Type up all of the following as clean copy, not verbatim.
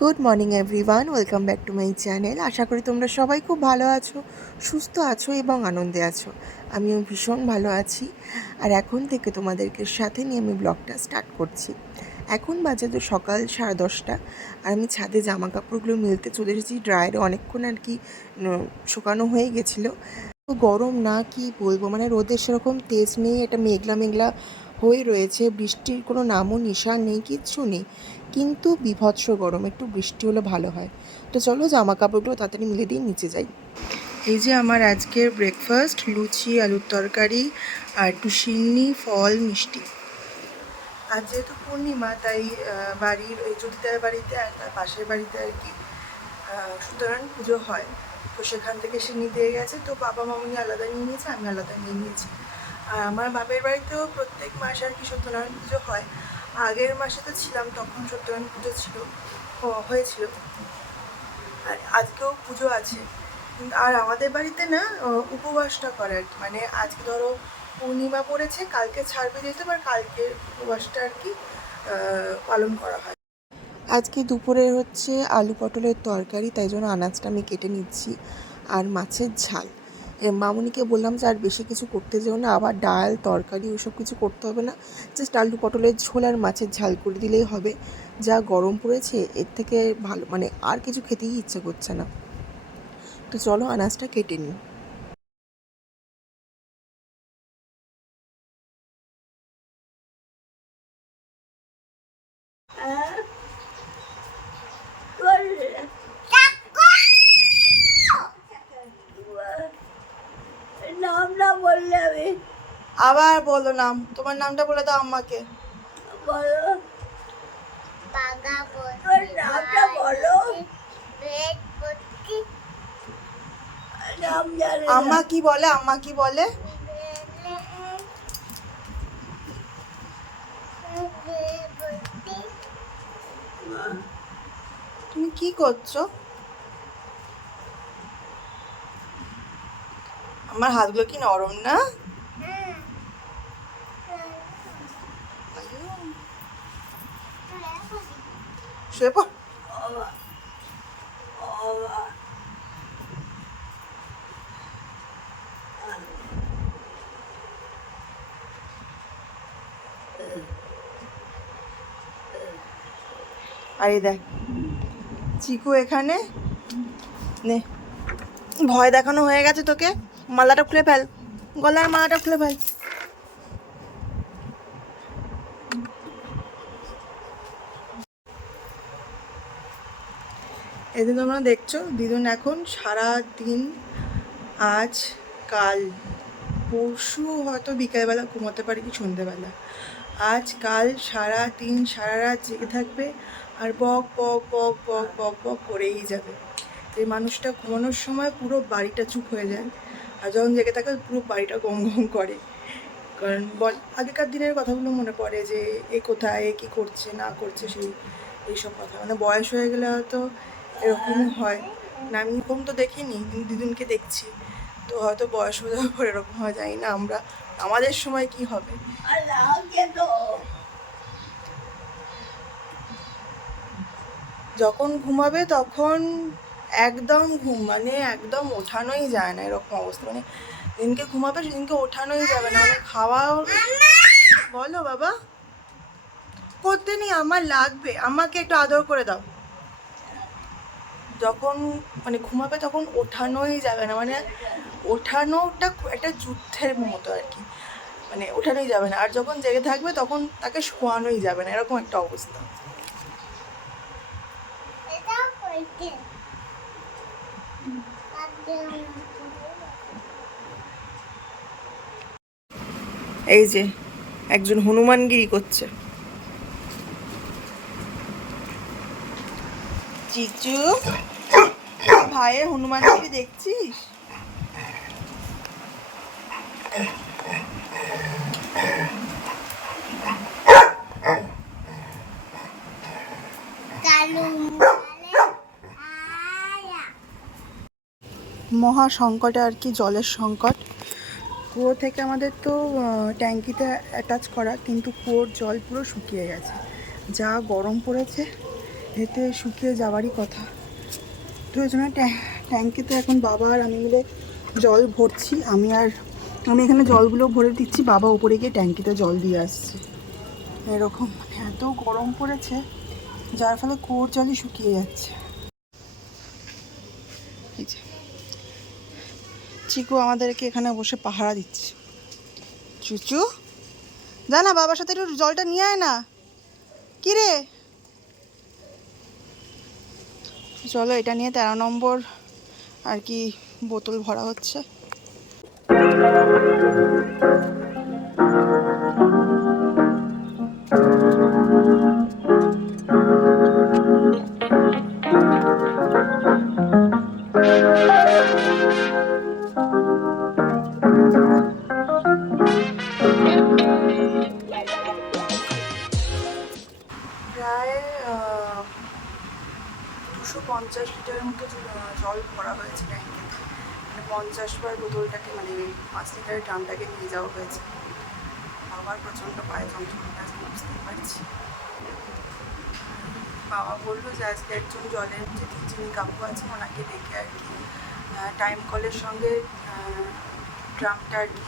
Good morning everyone, welcome back to my channel. আশা করি তোমরা সবাই খুব ভালো আছো, সুস্থ আছো এবং আনন্দে আছো। আমিও ভীষণ ভালো আছি। আর এখন থেকে তোমাদেরকে সাথে নিয়ে আমি ব্লগটা স্টার্ট করছি। এখন বাজে তো সকাল 10:30, আর আমি ছাদে জামা কাপড়গুলো মেলতে চলে এসেছি। ড্রায়ারে অনেকক্ষণ আর কি শুকানো হয়ে গেছিলো। তো গরম না কি বলবো, মানে রোদের সেরকম তেজ নেই, এটা মেঘলা মেঘলা হয়ে রয়েছে, বৃষ্টির কোনো নামও নিশান নেই, কিচ্ছু নেই, কিন্তু বীভৎস গরম। একটু বৃষ্টি হলে ভালো হয়। তো চলো জামা কাপড়গুলো তাড়াতাড়ি মিলে দিয়ে নিচে যাই। এই যে আমার আজকের ব্রেকফাস্ট, লুচি, আলুর তরকারি আর একটু সিন্নি, ফল, মিষ্টি। আজ যেহেতু পূর্ণিমা, তাই বাড়ির ওই জ্যোতিদার বাড়িতে আর তার পাশের বাড়িতে আর কি সুতরাং পুজো হয়। তো সেখান থেকে সিন্নি দিয়ে গেছে, তো বাবা মামনি আলাদা নিয়ে নিয়েছে, আমি আলাদা নিয়ে নিয়েছি। আর আমার বাপের বাড়িতেও প্রত্যেক মাসে আর কি সত্যনারায়ণ পুজো হয়। আগের মাসে তো ছিলাম, তখন সত্যনারায়ণ পুজো হয়েছিল, আর আজকেও পুজো আছে। আর আমাদের বাড়িতে না উপবাসটা করে আর কি, মানে আজকে ধরো পূর্ণিমা পড়েছে, কালকে ছাড়বে যেতে, আর কালকে উপবাসটা আর কি পালন করা হয়। আজকে দুপুরে হচ্ছে আলু পটলের তরকারি, তাই জন্য আনাজটা আমি কেটে নিচ্ছি, আর মাছের ঝাল। মামুনিকে বললাম যে আর বেশি কিছু করতে যেও না, আবার ডাল তরকারি ওসব কিছু করতে হবে না, জাস্ট আলু পটলের ঝোল আর মাছের ঝাল করে দিলেই হবে। যা গরম পড়েছে, এর থেকে ভালো মানে আর কিছু খেতেই ইচ্ছে করছে না। তো চলো আনাজটা কেটে নিই। নাম না বললে আমি আবার বলো নাম, তোমার নামটা বলে দাও আম্মাকে। বলো তোর নামটা বলো। নাম জানে না। আম্মা কি বলে, আম্মা কি বলে? তুমি কি করছো? আমার হাতগুলো কি নরম না? শুয়ে পড়। আর এই দেখ চিকু এখানে, নে ভয় দেখানো হয়ে গেছে তোকে। মালাটা খুলে ফেল, গলার মালাটা খুলে ফেল। এই যে তোমরা দেখছো দিদুন এখন সারা দিন, আজ কাল পরশু হয়তো বিকালবেলা ঘুমোতে পারি কি সন্ধেবেলা, আজ কাল সারা দিন সারা রাত জেগে থাকবে, আর বক বক বক বক বক বক করেই যাবে। এই মানুষটা ঘুমানোর সময় পুরো বাড়িটা চুপ হয়ে যায়, আর যখন জেগে থাকে পুরো বাড়িটা গম গম করে। কারণ আগেকার দিনের কথাগুলো মনে পড়ে যে এ কোথায়, এ কী করছে না করছে, এইসব কথা। মানে বয়স হয়ে গেলে হয়তো এরকমই হয় না, আমি এরকম তো দেখিনি, কিন্তু দিদুনকে দেখছি, তো হয়তো বয়স হয়ে যাওয়ার পর এরকম হয়, জানি না আমরা আমাদের সময় কি হবে। যখন ঘুমাবে তখন একদম ঘুম, মানে একদম ওঠানোই যায় না, এরকম অবস্থা। মানে দিনকে ঘুমাবে সেদিনকে ওঠানোই যাবে না, মানে খাওয়াও। বলো বাবা। করতে নেই, আমার লাগবে, আমাকে একটু আদর করে দাও। যখন মানে ঘুমাবে তখন ওঠানোই যাবে না, মানে ওঠানোটা একটা যুদ্ধের মতো আর কি, মানে ওঠানোই যাবে না। আর যখন জেগে থাকবে তখন তাকে শোয়ানোই যাবে না, এরকম একটা অবস্থা। এই যে একজন হনুমানগিরি করছে। চিচু, ভাইয়ের হনুমানগিরি দেখছিস? মহা সংকটে আর কি, জলের সংকট। কুয়ো থেকে আমাদের তো ট্যাঙ্কিতে অ্যাটাচ করা, কিন্তু কুয়োর জল পুরো শুকিয়ে গেছে, যা গরম পড়েছে। এতে শুকিয়ে যাওয়ারই কথা। তো এই জন্য ট্যাঙ্কিতে এখন বাবা আর আমি মিলে জল ভরছি। আমি এখানে জলগুলো ভরে দিচ্ছি, বাবা উপরে গিয়ে ট্যাঙ্কিতে জল দিয়ে আসছে। এরকম মানে এত গরম পড়েছে যার ফলে কুয়োর জলই শুকিয়ে যাচ্ছে। এই যে চিকু আমাদেরকে এখানে বসে পাহারা দিচ্ছে। চুচু যা না, বাবার সাথে একটু জলটা নিয়ে আয় না। কি রে, চলো এটা নিয়ে 13 নম্বর আর কি বোতল ভরা হচ্ছে। প্রায় 250 লিটারের মতো জল ভরা হয়েছে ট্যাঙ্কিতে। মানে 50 বার বোতলটাকে মানে 5 লিটারের ড্রামটাকে নিয়ে যাওয়া হয়েছে। বাবার প্রচণ্ড পায়ে যন্ত্রণা আছে, বুঝতেই পারছি। বাবা বললো যে আজকে একজন জলের যিনি কাকু আছে ওনাকে ডেকে আর কি টাইম কলের সঙ্গে ড্রামটা আর কি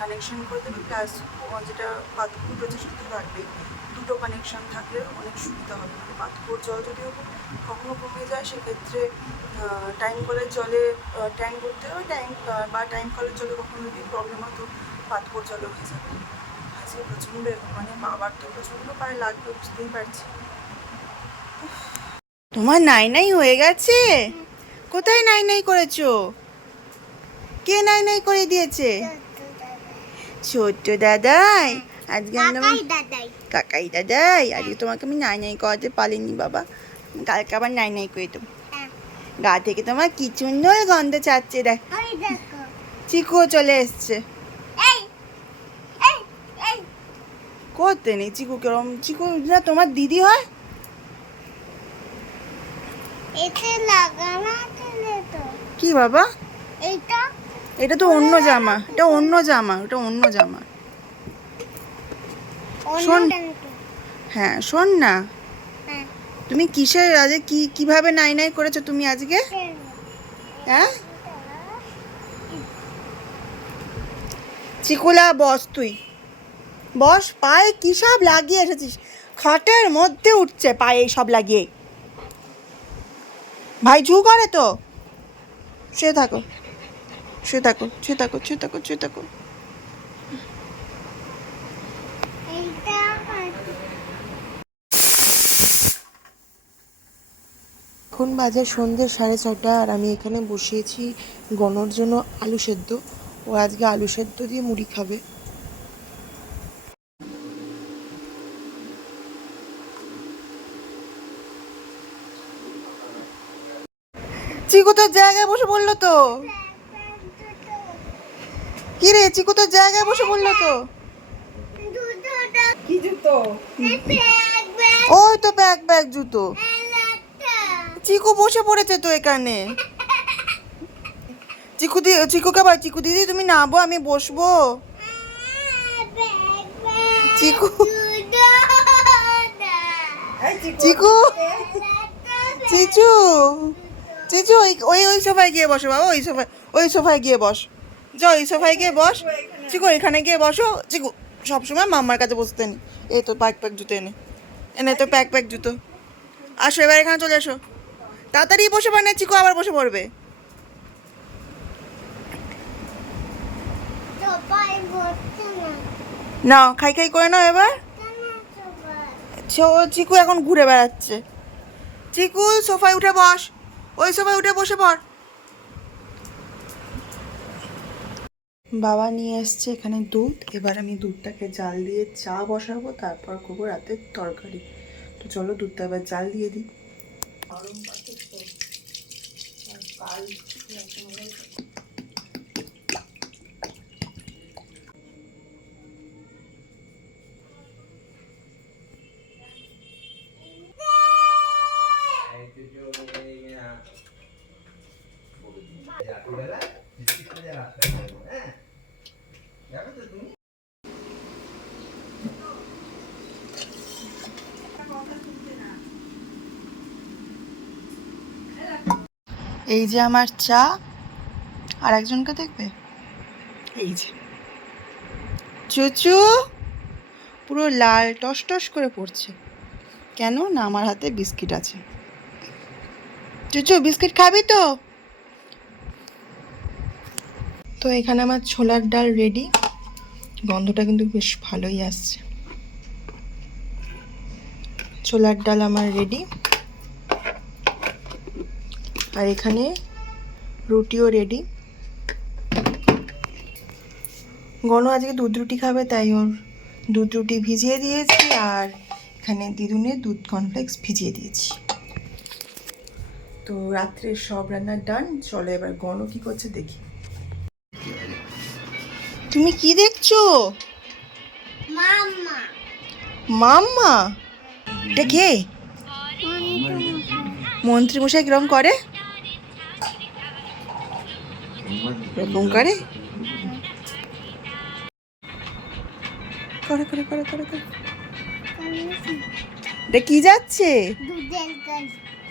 কানেকশন করে দেবে, প্লাস যেটা পাতকুয়োর প্রচেষ্টা থাকবে, দুটো কানেকশান থাকলে অনেক সুবিধা হবে। মানে পাতকুয়োর জল যদিও কখনো কমে যায়, সেক্ষেত্রে টাইম কলের জলে ট্যাঙ্ক করতে হবে, বা টাইম কলের জলে কখনো যদি প্রবলেম হয় তো পাতকুয়োর জলে হয়ে যাবে। আজকে প্রচণ্ড মানে বাবার তো প্রচণ্ড পায়ে লাগবে, বুঝতেই পারছি। তোমার নাই নাই হয়ে গেছে? কোথায় নাই নাই করেছো? কে নাই নাই করে দিয়েছে? ছোট্ট দাদাই। আজকে কাকাই দাদাই আজকে তোমাকে আমি নাই নাই করাতে পারিনি বাবা, কালকে আবার নাই নাই করে দেবো। গা থেকে তোমার কি সুন্দর গন্ধ ছাড়ছে, দেখ চিকুও চলে এসছে। করতে নেই চিকু, কেরম চিকু না তোমার দিদি হয়। কি বাবা, এটা তো অন্য জামা, এটা অন্য জামা, ওটা অন্য জামা। শোন, হ্যাঁ শোন না, তুমি কিসের আজকে কিভাবে নাই নাই করেছো তুমি আজকে? হ্যাঁ চিকুলা বস, তুই বস। পায়ে কি সব লাগিয়ে এসেছিস, খাটের মধ্যে উঠছে পায়ে সব লাগিয়ে। ভাই ঝু করে তো, শুয়ে থাকো শুয়ে থাকো শুয়ে থাকো শুয়ে থাকো শুয়ে থাকো। এখন বাজে সন্ধ্যে 6:30 আর আমি এখানে বসিয়েছি গনর জন্য আলু সেদ্ধ। ও আজকে আলু সেদ্ধ দিয়ে মুড়ি খাবে। চিকু তোর জায়গায় বসে বললো তো। কি রে চিকু তোর জায়গায় বসে বললো তো। কি জুতো? ওই তো ব্যাগ ব্যাগ জুতো। চিকু বসে পড়েছে তো এখানে। চিকুকে বল, চিকু দিদি তুমি নাবো, আমি বসবো। চিকু চিকু চিচু চিচু ওই ওই সোফায় গিয়ে বসো বাবা, ওই সোফায় গিয়ে বস, যাও ওই সোফায় গিয়ে বস। চিকু এখানে গিয়ে বসো। চিকু সবসময় মাম্মার কাছে বসতে নি। এই তো প্যাক প্যাক জুতো এনে এনে তো প্যাক প্যাক জুতো। আসো এবার এখানে চলে এসো, তাড়াতাড়ি বসে পড়ে। চিকু আবার বসে পড়বে। নাও খাই খাই করে নাও এবার। চিকু এখন ঘুরে বেড়াচ্ছে। চিকু সোফায় উঠে বস, ওই সোফায় উঠে বসে পড়। বাবা নিয়ে এসছে এখানে দুধ, এবার আমি দুধটাকে জাল দিয়ে চা বসাবো, তারপর করবো রাতের তরকারি। তো চলো দুধটা এবার জাল দিয়ে দিই। এই যে আমার চা, আর একজনকে দেখবে, এই যে চুচু পুরো লাল টস টস করে পড়ছে। কেন না, আমার হাতে বিস্কিট আছে। চুচু বিস্কিট খাবি তো? তো এখানে আমার ছোলার ডাল রেডি, গন্ধটা কিন্তু বেশ ভালোই আসছে। ছোলার ডাল আমার রেডি, আর এখানে রুটিও রেডি। গণ আজকে দুধ রুটি খাবে, তাই ওর দুধ রুটি ভিজিয়ে দিয়েছি, আর এখানে দিদুনের দুধ কর্নফ্লেক্স ভিজিয়ে দিয়েছি। তো রাত্রে সব রান্না ডান। চলো এবার গণ কি করছে দেখি। তুমি কি দেখছো? মাম্মা মাম্মা? এটা কে? মন্ত্রী মশাই কিরম করে? এরকম করে করে করে করে করে করে। এটা কি যাচ্ছে? দুধের গাড়ি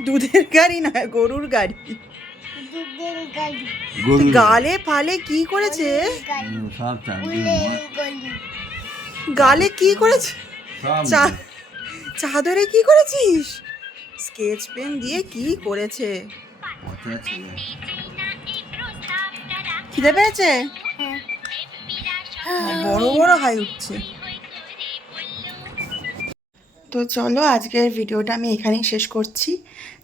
দুধের গাড়ি না, গরুর গাড়ি। দুধের গাড়ি গালে ফালে কি করেছে? উলের গাড়ি গালে কি করেছে? চাদরে কি করেছিস? স্কেচ পেন দিয়ে কি করেছে? খিদে পেয়েছে? বড় বড় হাই উঠছে। তো চলো আজকের ভিডিওটা আমি এখানেই শেষ করছি।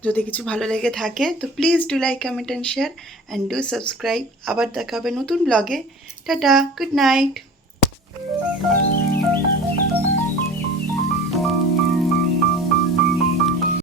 যদি কিছু ভালো লেগে থাকে তো please do like, comment and share and do subscribe. আবার দেখা হবে নতুন ব্লগে। Tata, good night.